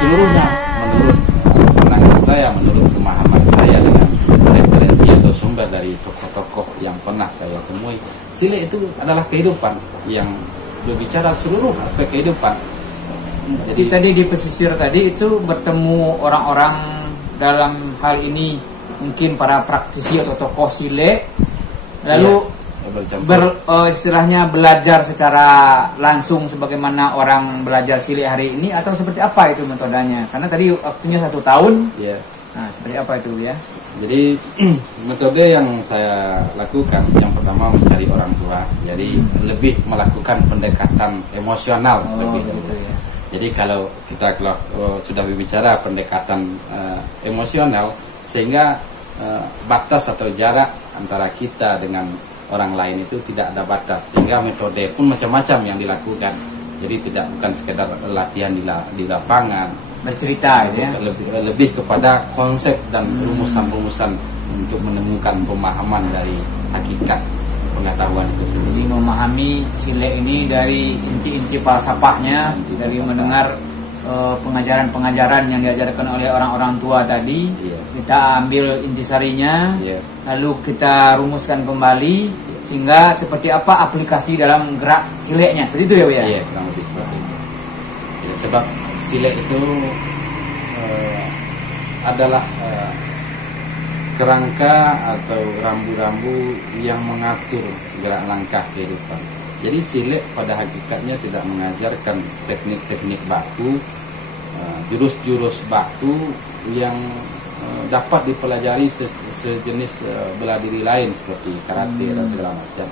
seluruhnya menurut pandangan saya, menurut pemahaman saya dengan referensi atau sumber dari tokoh-tokoh yang pernah saya temui, sile itu adalah kehidupan yang berbicara seluruh aspek kehidupan. Jadi tadi di pesisir tadi itu bertemu orang-orang dalam hal ini mungkin para praktisi atau tokoh sile, lalu istilahnya belajar secara langsung sebagaimana orang belajar sile hari ini, atau seperti apa itu metodenya? Karena tadi waktunya 1 tahun. Nah, seperti apa itu ya? Jadi metode yang saya lakukan yang pertama mencari orang tua. Jadi lebih melakukan pendekatan emosional lebih gitu ya. Jadi kalau kita sudah berbicara pendekatan emosional, sehingga batas atau jarak antara kita dengan orang lain itu tidak ada batas, sehingga metode pun macam-macam yang dilakukan. Jadi bukan sekedar latihan di lapangan, bercerita ya. Lebih kepada konsep dan rumusan-rumusan untuk menemukan pemahaman dari hakikat pengetahuan itu sendiri. Jadi memahami sile ini dari inti-inti falsafahnya, dari mendengar pengajaran-pengajaran yang diajarkan oleh orang-orang tua tadi. Kita ambil intisarinya, lalu kita rumuskan kembali, sehingga seperti apa aplikasi dalam gerak sileknya, seperti itu ya Bu ya? Iya, kurang lebih seperti itu. Ya, sebab silek itu adalah kerangka atau rambu-rambu yang mengatur gerak langkah kehidupan. Jadi silek pada hakikatnya tidak mengajarkan teknik-teknik baku, jurus-jurus baku yang dapat dipelajari sejenis bela diri lain seperti karate dan segala macam.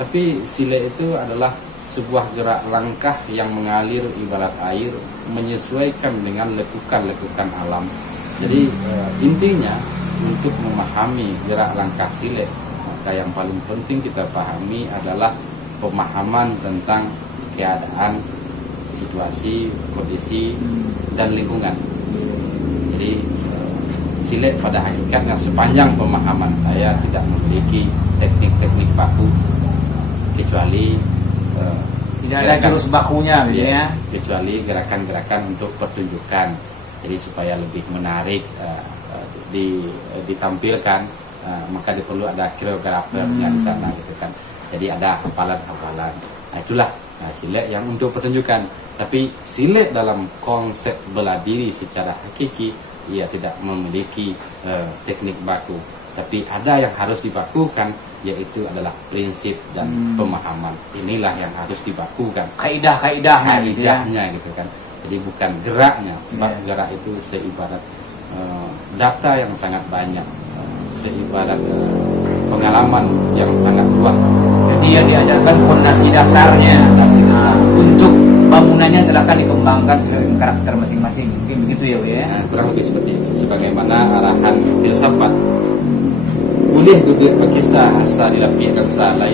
Tapi silek itu adalah sebuah gerak langkah yang mengalir ibarat air, menyesuaikan dengan lekukan-lekukan alam. Jadi intinya untuk memahami gerak langkah silek, maka yang paling penting kita pahami adalah pemahaman tentang keadaan, situasi, kondisi, dan lingkungan. Jadi silek pada hakikatnya sepanjang pemahaman saya tidak memiliki teknik-teknik baku, kecuali tidak ada jurus bakunya gitu ya, kecuali gerakan-gerakan untuk pertunjukan. Jadi supaya lebih menarik ditampilkan, maka perlu ada koreografernya di sana gitu kan. Jadi ada hafalan-hafalan. Nah, itulah silek yang untuk pertunjukan. Tapi silek dalam konsep bela diri secara hakiki, ia tidak memiliki teknik baku. Tapi ada yang harus dibakukan, yaitu adalah prinsip dan pemahaman. Inilah yang harus dibakukan. Kaidahnya gitu kan. Jadi bukan geraknya, sebab gerak itu seibarat data yang sangat banyak, seibarat pengalaman yang sangat luas. Jadi yang diajarkan fondasi dasarnya. Untuk bangunannya silahkan dikembangkan sesuai karakter masing-masing. Mungkin begitu ya, Bu ya. Kurang lebih seperti itu. Sebagaimana arahan filsafat, boleh duduk berkisah asa dilapihkan salai,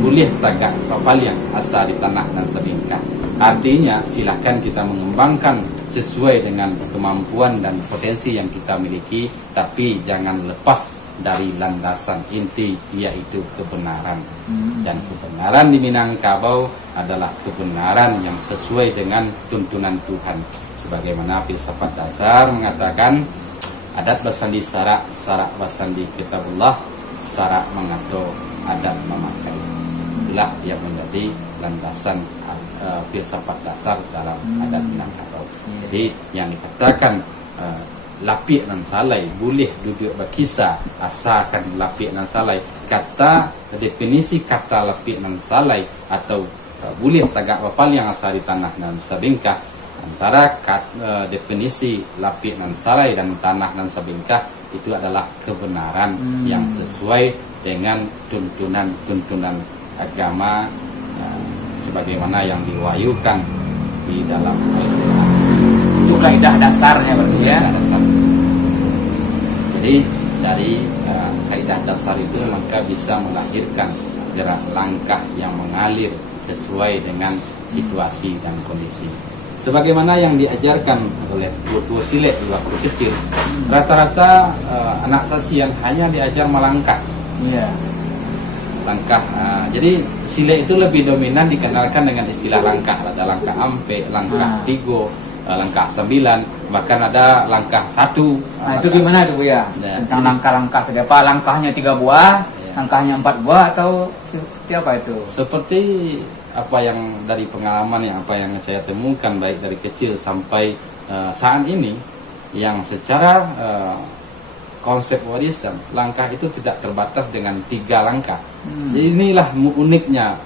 boleh tagak papaliang asa di tanah dan sebingkah. Artinya silakan kita mengembangkan sesuai dengan kemampuan dan potensi yang kita miliki, tapi jangan lepas dari landasan inti, yaitu kebenaran. Dan kebenaran di Minangkabau adalah kebenaran yang sesuai dengan tuntunan Tuhan. Sebagaimana filsafat dasar mengatakan, adat basandi sarak, sarak basandi kitabullah, sarak mengatur, adat memakai. Itulah yang menjadi landasan filsafat dasar dalam adat Minangkabau. Jadi yang dikatakan lapik nan salai, boleh duduk berkisah asalkan lapik nan salai. Kata definisi kata lapik nan salai atau boleh tagak wapal yang asal di tanah dan sabingkah, antara definisi lapik nan salai dan tanah dan sabingkah itu adalah kebenaran yang sesuai dengan tuntunan agama sebagaimana yang diwahyukan di dalam Al-Quran. Itu kaidah dasarnya berarti ya. Jadi dari kaidah dasar itu maka bisa melahirkan gerak langkah yang mengalir sesuai dengan situasi dan kondisi. Sebagaimana yang diajarkan oleh guru silek di waktu kecil, rata-rata anak sasian hanya diajar melangkah, Iya. Langkah. Jadi sile itu lebih dominan dikenalkan dengan istilah langkah. Ada langkah ampe, langkah tigo, langkah 9, bahkan ada langkah 1. Nah, itu gimana tuh Buya? Tentang langkah-langkah tadi apa? Langkahnya 3 buah, langkahnya 4 buah atau seperti apa itu? Seperti apa yang dari pengalaman yang apa yang saya temukan baik dari kecil sampai saat ini, yang secara konsep warisan langkah itu tidak terbatas dengan 3 langkah. Jadi inilah uniknya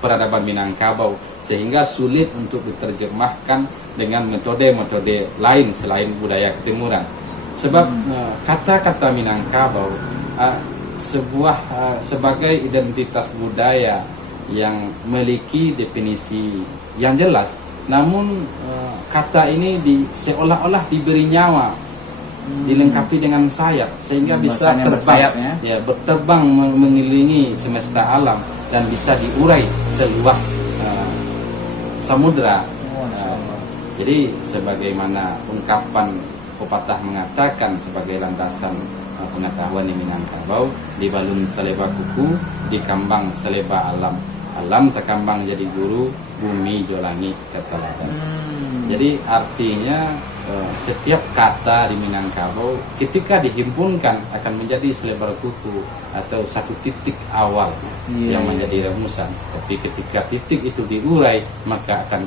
peradaban Minangkabau, sehingga sulit untuk diterjemahkan dengan metode-metode lain selain budaya ketimuran. Sebab kata-kata Minangkabau sebagai identitas budaya yang memiliki definisi yang jelas, namun kata ini seolah-olah diberi nyawa, dilengkapi dengan sayap, sehingga bisa terbang, berterbang mengelilingi semesta alam dan bisa diurai seluas samudra. Jadi sebagaimana ungkapan pepatah mengatakan sebagai landasan pengetahuan di Minangkabau, di balun seleba kuku, di kambang seleba alam. Alam terkambang jadi guru, bumi jolangi keteladan. Jadi artinya setiap kata di Minangkabau ketika dihimpunkan akan menjadi selebar kuku atau satu titik awal yang menjadi rumusan. Tapi ketika titik itu diurai, maka akan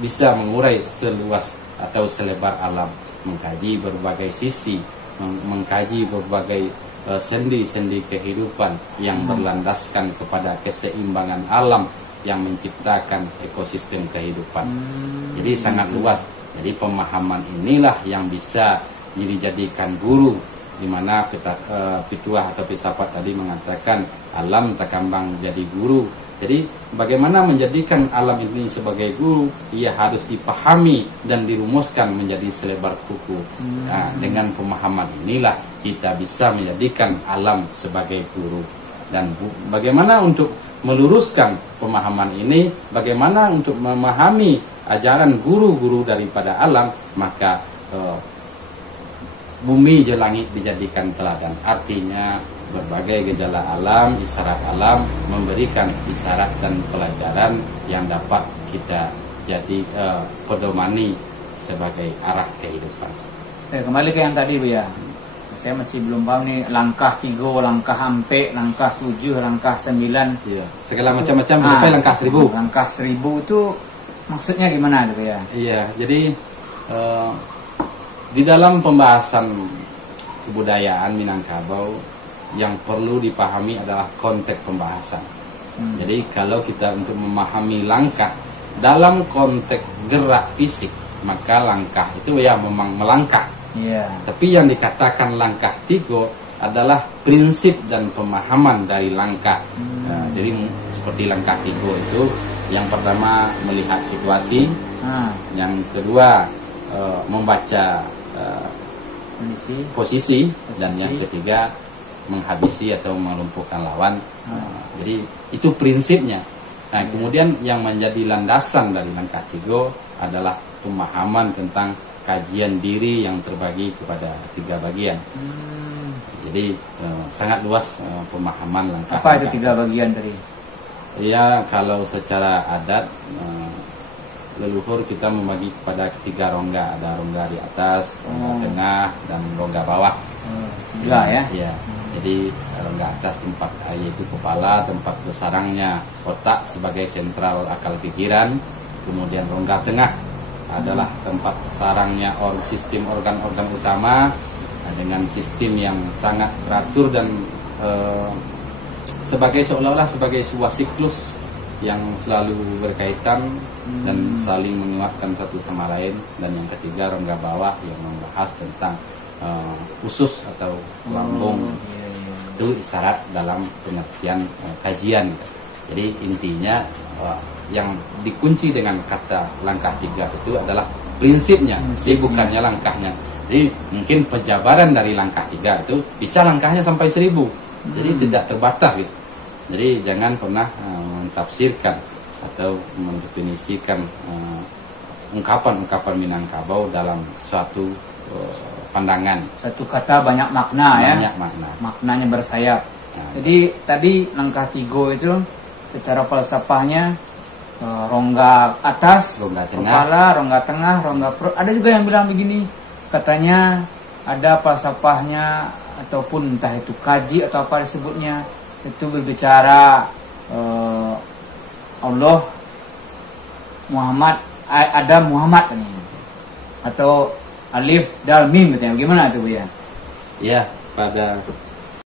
bisa mengurai seluas atau selebar alam, mengkaji berbagai sisi, mengkaji berbagai sendi-sendi kehidupan yang berlandaskan kepada keseimbangan alam yang menciptakan ekosistem kehidupan. Jadi sangat luas. Jadi pemahaman inilah yang bisa dijadikan guru, di mana Pituah atau filsafat tadi mengatakan alam terkambang jadi guru. Jadi bagaimana menjadikan alam ini sebagai guru, ia harus dipahami dan dirumuskan menjadi selebar kuku. Nah, dengan pemahaman inilah kita bisa menjadikan alam sebagai guru. Dan bagaimana untuk meluruskan pemahaman ini, bagaimana untuk memahami ajaran guru-guru daripada alam, maka bumi je langit dijadikan teladan. Artinya berbagai gejala alam, isyarat alam memberikan isyarat dan pelajaran yang dapat kita jadi pedomani sebagai arah kehidupan. Kembali ke yang tadi Bu ya. Saya masih belum paham nih, langkah 3, langkah ampe, langkah 7, langkah 9. Iya, segala macam-macam sampai langkah 1000. Langkah 1000 itu maksudnya gimana Bu ya? Iya, jadi di dalam pembahasan kebudayaan Minangkabau yang perlu dipahami adalah konteks pembahasan. Jadi kalau kita untuk memahami langkah dalam konteks gerak fisik, maka langkah itu ya memang melangkah. Tapi yang dikatakan langkah 3 adalah prinsip dan pemahaman dari langkah. Jadi seperti langkah 3 itu, yang pertama melihat situasi, yang kedua membaca posisi, dan yang ketiga menghabisi atau melumpuhkan lawan. Jadi itu prinsipnya. Nah, kemudian yang menjadi landasan dari langkah 3 adalah pemahaman tentang kajian diri yang terbagi kepada 3 bagian. Jadi sangat luas pemahaman langkah. Apa itu 3 bagian tadi? Ya, kalau secara adat leluhur kita membagi kepada 3 rongga. Ada rongga di atas, rongga tengah, dan rongga bawah. 3 ya? Ya. Jadi rongga atas tempat yaitu kepala, tempat bersarangnya otak sebagai sentral akal pikiran. Kemudian rongga tengah adalah tempat sarangnya sistem organ-organ utama dengan sistem yang sangat teratur dan seolah-olah sebagai sebuah siklus yang selalu berkaitan dan saling menguatkan satu sama lain. Dan yang ketiga rongga bawah yang membahas tentang usus atau lambung. Itu isyarat dalam pengertian kajian. Jadi intinya yang dikunci dengan kata langkah 3 itu adalah prinsipnya, bukannya langkahnya. Jadi mungkin penjabaran dari langkah 3 itu bisa langkahnya sampai 1000. Jadi tidak terbatas gitu. Jadi jangan pernah mentafsirkan atau mendefinisikan ungkapan-ungkapan Minangkabau dalam suatu pandangan. Satu kata banyak makna ya. Banyak makna. Maknanya bersayap. Nah, Jadi tadi langkah 3 itu secara falsafahnya rongga atas, Rongga tengah. kepala, rongga tengah, rongga perut. Ada juga yang bilang begini, katanya ada falsafahnya ataupun entah itu kaji atau apa disebutnya, itu berbicara Allah, Muhammad, Adam, Muhammad katanya. Atau alif dal mim katanya. Bagaimana tuh Bu ya? Ya, pada